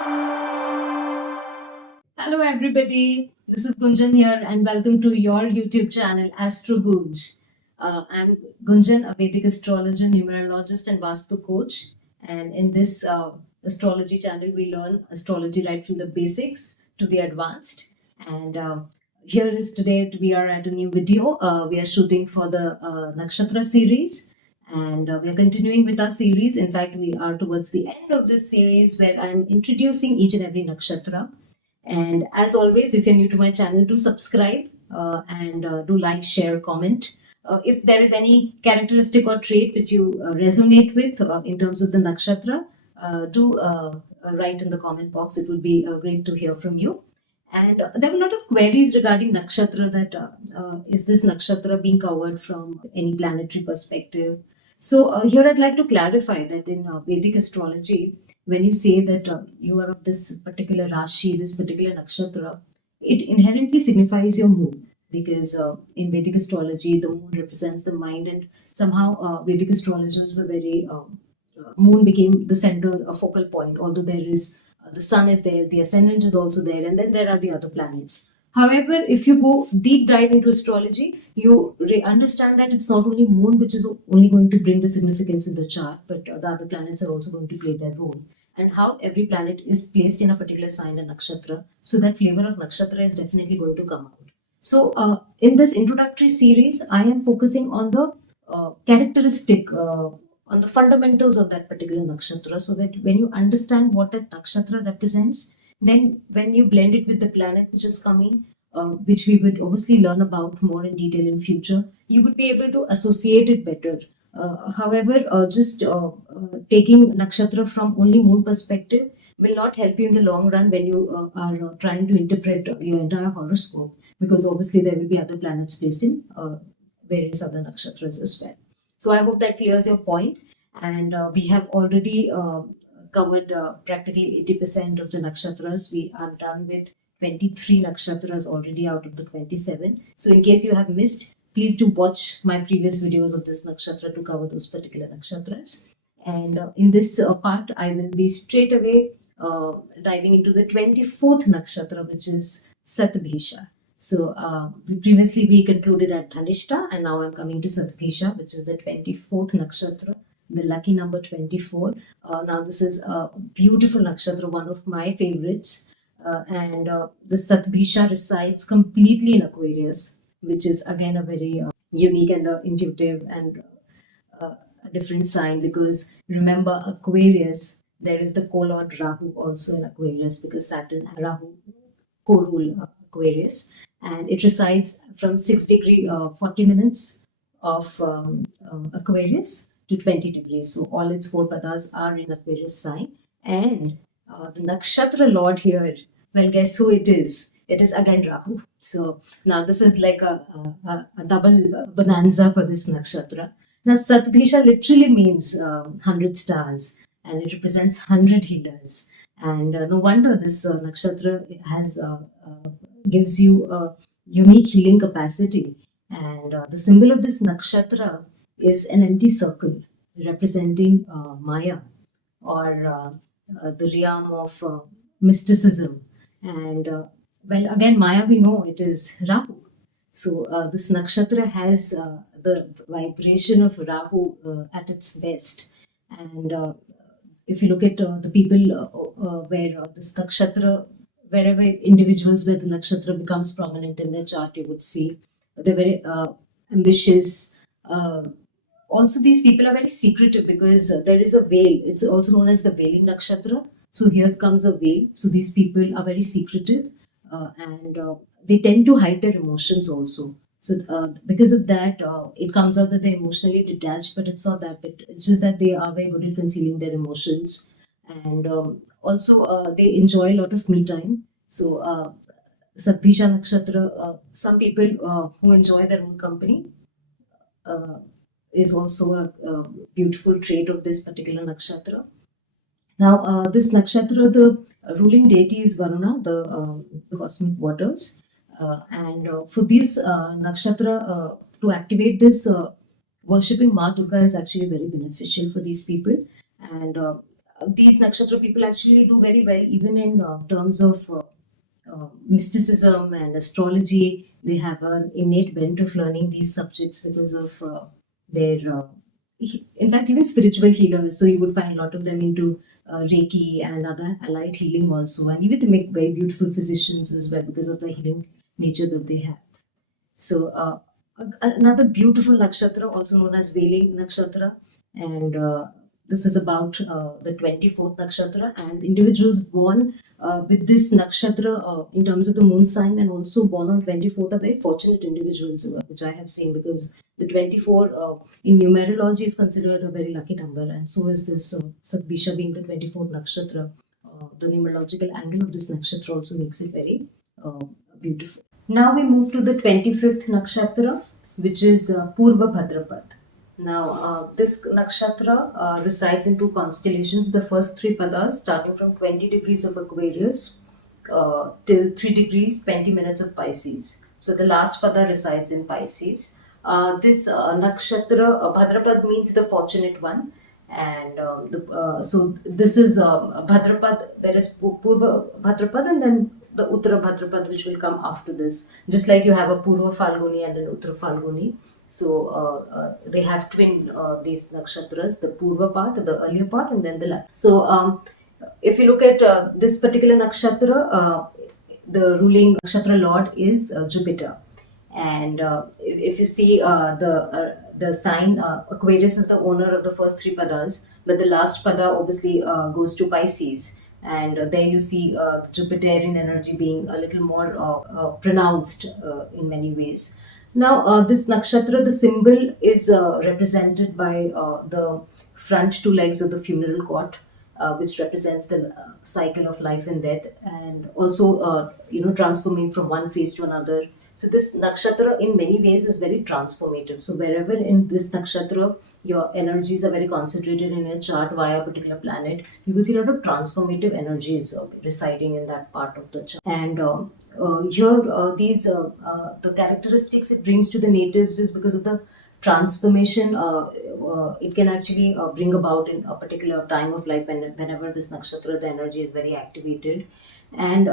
Hello, everybody. This is Gunjan here, and welcome to your YouTube channel, AstroGunj. I'm Gunjan, a Vedic astrologer, numerologist, and Vastu coach. And in this astrology channel, we learn astrology right from the basics to the advanced. And here is today, we are at a new video. We are shooting for the Nakshatra series. And we are continuing with our series. In fact, we are towards the end of this series where I'm introducing each and every nakshatra. And as always, if you're new to my channel, do subscribe and do like, share, comment. If there is any characteristic or trait which you resonate with in terms of the nakshatra, do write in the comment box. It would be great to hear from you. And there were a lot of queries regarding nakshatra that is this nakshatra being covered from any planetary perspective? So here I'd like to clarify that in Vedic astrology, when you say that you are of this particular Rashi, this particular nakshatra, it inherently signifies your moon. Because in Vedic astrology, the moon represents the mind, and somehow Vedic astrologers were moon became the center, a focal point, although there is the sun is there, the ascendant is also there, and then there are the other planets. However, if you go deep dive into astrology, you understand that it's not only moon which is only going to bring the significance in the chart, but the other planets are also going to play their role. And how every planet is placed in a particular sign and nakshatra, so that flavor of nakshatra is definitely going to come out. So, in this introductory series, I am focusing on the characteristic, on the fundamentals of that particular nakshatra, so that when you understand what that nakshatra represents, then when you blend it with the planet which is coming, which we would obviously learn about more in detail in future, you would be able to associate it better. However, just taking nakshatra from only moon perspective will not help you in the long run when you are trying to interpret your entire horoscope, because obviously there will be other planets placed in various other nakshatras as well. So I hope that clears your point. And we have already covered practically 80% of the nakshatras. We are done with 23 nakshatras already out of the 27. So in case you have missed, please do watch my previous videos of this nakshatra to cover those particular nakshatras. And in this part, I will be straight away diving into the 24th nakshatra, which is Shatabhisha. So we concluded at Dhanishta, and now I'm coming to Shatabhisha, which is the 24th nakshatra, the lucky number 24. Now this is a beautiful nakshatra, one of my favorites. And the Shatabhisha resides completely in Aquarius, which is again a very unique and intuitive and a different sign, because remember Aquarius, there is the co-lord Rahu also in Aquarius, because Saturn and Rahu co-rule Aquarius, and it resides from 6 degree 40 minutes of Aquarius to 20 degrees. So all its four padas are in Aquarius sign. And the nakshatra lord here, well, guess who it is? It is again Rahu. So now this is like a double bonanza for this nakshatra. Now Shatabhisha literally means 100 stars, and it represents 100 healers. And no wonder this nakshatra gives you a unique healing capacity. And the symbol of this nakshatra is an empty circle representing Maya, or the realm of mysticism. And well, again, Maya, we know it is Rahu. So this nakshatra has the vibration of Rahu at its best. And if you look at the people where this nakshatra, wherever individuals where the nakshatra becomes prominent in their chart, you would see they're very ambitious. Also, these people are very secretive, because there is a veil. It's also known as the veiling nakshatra. So here comes a veil. So these people are very secretive, and they tend to hide their emotions also. So because of that, it comes out that they're emotionally detached, but it's not that. But it's just that they are very good at concealing their emotions, and also they enjoy a lot of me time. So Sadbhisha Nakshatra, some people who enjoy their own company is also a beautiful trait of this particular nakshatra. Now, this nakshatra, the ruling deity is Varuna, the cosmic waters. And for this nakshatra, to activate this, worshipping Ma Durga is actually very beneficial for these people. And these nakshatra people actually do very well, even in terms of mysticism and astrology. They have an innate bent of learning these subjects because of their, in fact, even spiritual healers. So you would find a lot of them into Reiki and other allied healing also, and even they make very beautiful physicians as well because of the healing nature that they have. So another beautiful nakshatra, also known as Veli nakshatra, and this is about the 24th nakshatra, and individuals born with this nakshatra in terms of the moon sign and also born on 24th are very fortunate individuals, which I have seen, because the 24 in numerology is considered a very lucky number, and so is this Shatabhisha being the 24th nakshatra. The numerological angle of this nakshatra also makes it very beautiful. Now we move to the 25th nakshatra, which is Purva Bhadrapada. Now, this nakshatra resides in two constellations. The first three padas, starting from 20 degrees of Aquarius till 3 degrees 20 minutes of Pisces. So, the last pada resides in Pisces. This nakshatra, Bhadrapad means the fortunate one. And so, this is Bhadrapad, there is Purva Bhadrapad, and then the Uttara Bhadrapada, which will come after this. Just like you have a Purva Falguni and an Uttara Falguni. So they have twin these nakshatras, the Purva part, the earlier part, and then the last. So if you look at this particular nakshatra, the ruling nakshatra lord is Jupiter. And if you see the sign, Aquarius is the owner of the first three padas, but the last pada obviously goes to Pisces. And there you see the Jupiterian energy being a little more pronounced in many ways. Now, this nakshatra, the symbol is represented by the front two legs of the funeral cot, which represents the cycle of life and death, and also transforming from one phase to another. So this nakshatra in many ways is very transformative. So wherever in this nakshatra your energies are very concentrated in your chart via a particular planet, you will see a lot of transformative energies residing in that part of the chart. And here, the characteristics it brings to the natives is because of the transformation it can actually bring about in a particular time of life, and whenever this nakshatra, the energy is very activated. And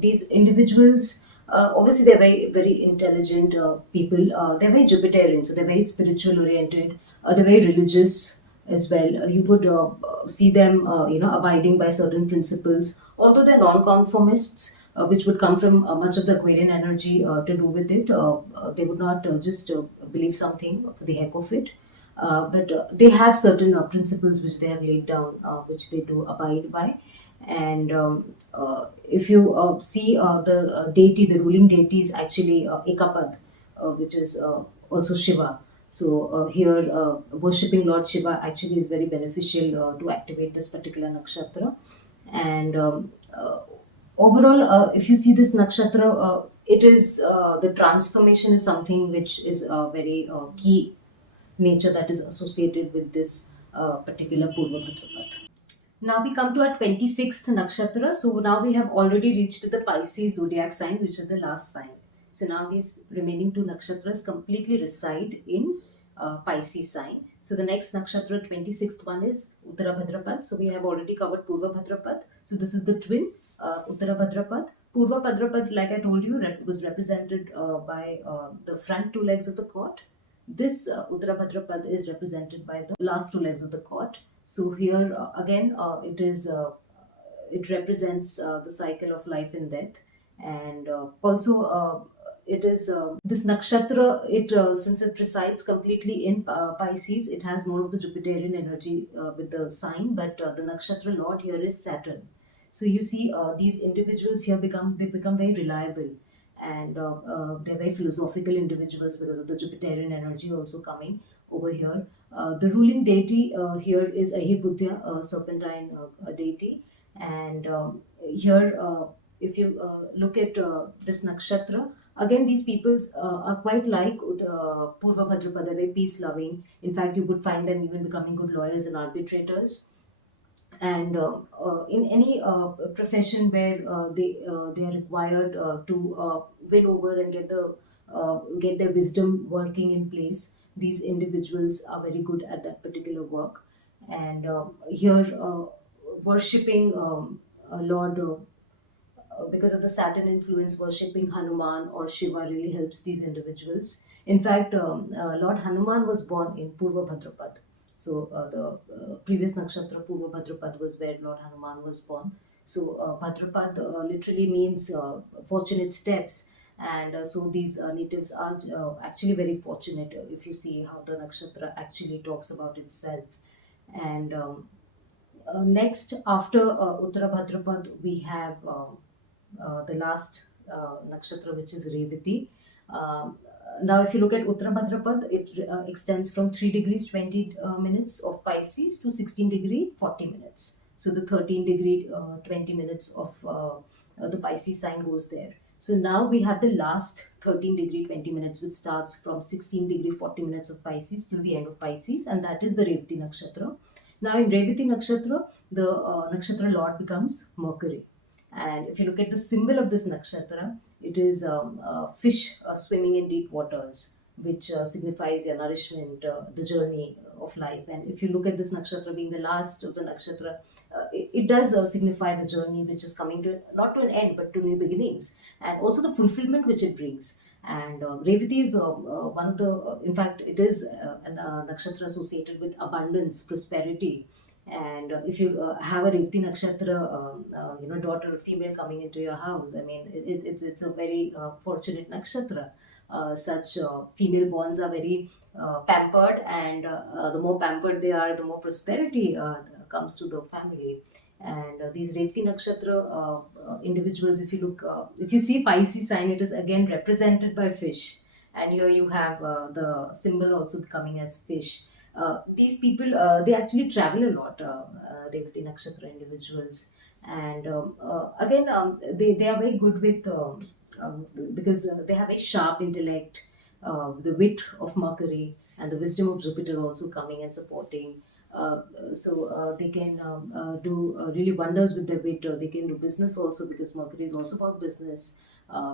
these individuals, obviously, they're very, very intelligent people. They're very Jupiterian, so they're very spiritual oriented. They're very religious as well. You would see them, abiding by certain principles. Although they're non-conformists, which would come from much of the Aquarian energy to do with it. They would not just believe something for the heck of it. But they have certain principles which they have laid down, which they do abide by. And if you see the deity, the ruling deity is actually Ekapad, which is also Shiva. So here, worshipping Lord Shiva actually is very beneficial to activate this particular nakshatra. And overall, if you see this nakshatra, it is the transformation is something which is a very key nature that is associated with this particular Purva Bhadrapada. Now we come to our 26th nakshatra. So now we have already reached the Pisces zodiac sign, which is the last sign. So now these remaining two nakshatras completely reside in Pisces sign. So the next nakshatra, 26th one, is Uttara Bhadrapada. So we have already covered Purva Bhadrapada. So this is the twin Uttara Bhadrapada. Purva Bhadrapada, like I told you, was represented by the front two legs of the court. This Uttara Bhadrapada is represented by the last two legs of the court. So here again, it represents the cycle of life and death, and also it is this nakshatra. It since it resides completely in Pisces, it has more of the Jupiterian energy with the sign, but the nakshatra lord here is Saturn. So you see, these individuals here become very reliable, and they're very philosophical individuals because of the Jupiterian energy also coming over here. The ruling deity here is Ahibudya, a serpentine deity, and here, if you look at this nakshatra, again these peoples are quite like the Purva Bhadrapada, very peace loving. In fact, you would find them even becoming good lawyers and arbitrators. And in any profession where they are required to win over and get their wisdom working in place, these individuals are very good at that particular work. And here, worshipping Lord. Because of the Saturn influence, worshipping Hanuman or Shiva really helps these individuals. In fact, Lord Hanuman was born in Purva Bhadrapada. So the previous nakshatra Purva Bhadrapada was where Lord Hanuman was born. So Bhadrapad literally means fortunate steps. And so these natives are actually very fortunate if you see how the nakshatra actually talks about itself. And next, after Uttara Bhadrapad, we have the last nakshatra, which is Revati. Um, Now, if you look at Uttara Bhadrapad, it extends from 3 degrees 20 minutes of Pisces to 16 degree 40 minutes. So the 13 degree 20 minutes of the Pisces sign goes there. So now we have the last 13 degree 20 minutes, which starts from 16 degree 40 minutes of Pisces till the end of Pisces, and that is the Revati nakshatra. Now, in Revati nakshatra, the nakshatra lord becomes Mercury. And if you look at the symbol of this nakshatra, it is a fish swimming in deep waters, which signifies your nourishment, the journey of life. And if you look at this nakshatra being the last of the nakshatra, it does signify the journey which is coming to not to an end but to new beginnings, and also the fulfillment which it brings. And Revati is one of the, in fact, it is an nakshatra associated with abundance, prosperity. And if you have a Revati nakshatra, daughter or female coming into your house, I mean, it's a very fortunate nakshatra. Such female bonds are very pampered, and the more pampered they are, the more prosperity comes to the family. And these Revati nakshatra individuals, if you see Pisces sign, it is again represented by fish, and here you have the symbol also coming as fish. These people, they actually travel a lot, Revati nakshatra individuals. And again, they are very good with because they have a sharp intellect, the wit of Mercury, and the wisdom of Jupiter also coming and supporting. So they can do really wonders with their wit. They can do business also, because Mercury is also about business.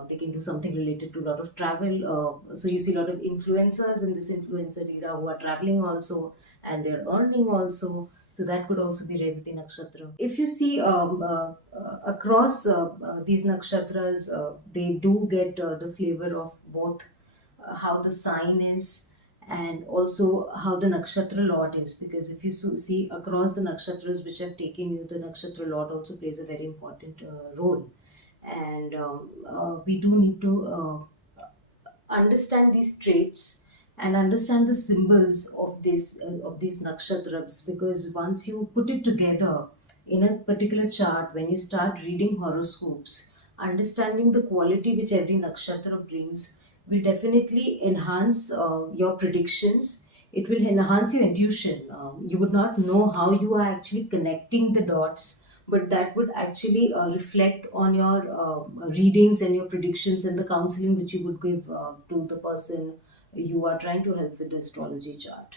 They can do something related to a lot of travel. So you see a lot of influencers in this influencer era who are traveling also, and they're earning also. So that could also be Revati Nakshatra. If you see across these nakshatras, they do get the flavor of both how the sign is and also how the nakshatra lord is. Because if you see across the nakshatras which I've taken you, the nakshatra lord also plays a very important role. And we do need to understand these traits and understand the symbols of these nakshatras, because once you put it together in a particular chart, when you start reading horoscopes, understanding the quality which every nakshatra brings will definitely enhance your predictions. It will enhance your intuition. You would not know how you are actually connecting the dots, but that would actually reflect on your readings and your predictions and the counseling which you would give to the person you are trying to help with the astrology chart.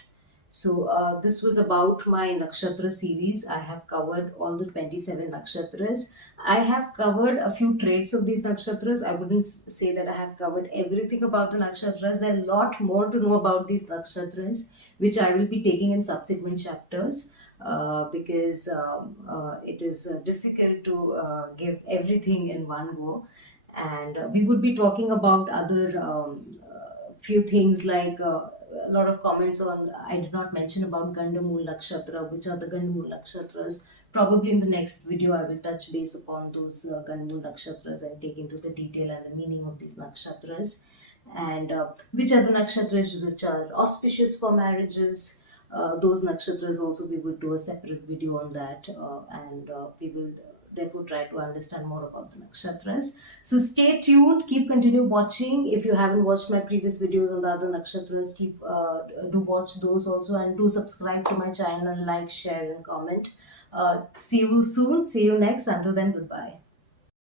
So, this was about my nakshatra series. I have covered all the 27 nakshatras. I have covered a few traits of these nakshatras. I wouldn't say that I have covered everything about the nakshatras. There are a lot more to know about these nakshatras, which I will be taking in subsequent chapters. Because it is difficult to give everything in one go. And we would be talking about other few things like a lot of comments on, I did not mention about Gandamul Nakshatra, which are the Gandamul Nakshatras. Probably in the next video, I will touch base upon those Gandamul Nakshatras and take into the detail and the meaning of these Nakshatras. And which are the nakshatras which are auspicious for marriages. Those nakshatras also, we will do a separate video on that, and we will therefore try to understand more about the nakshatras. So stay tuned, keep continue watching. If you haven't watched my previous videos on the other nakshatras, keep do watch those also, and do subscribe to my channel, like, share and comment. See you soon, see you next. Until then, goodbye.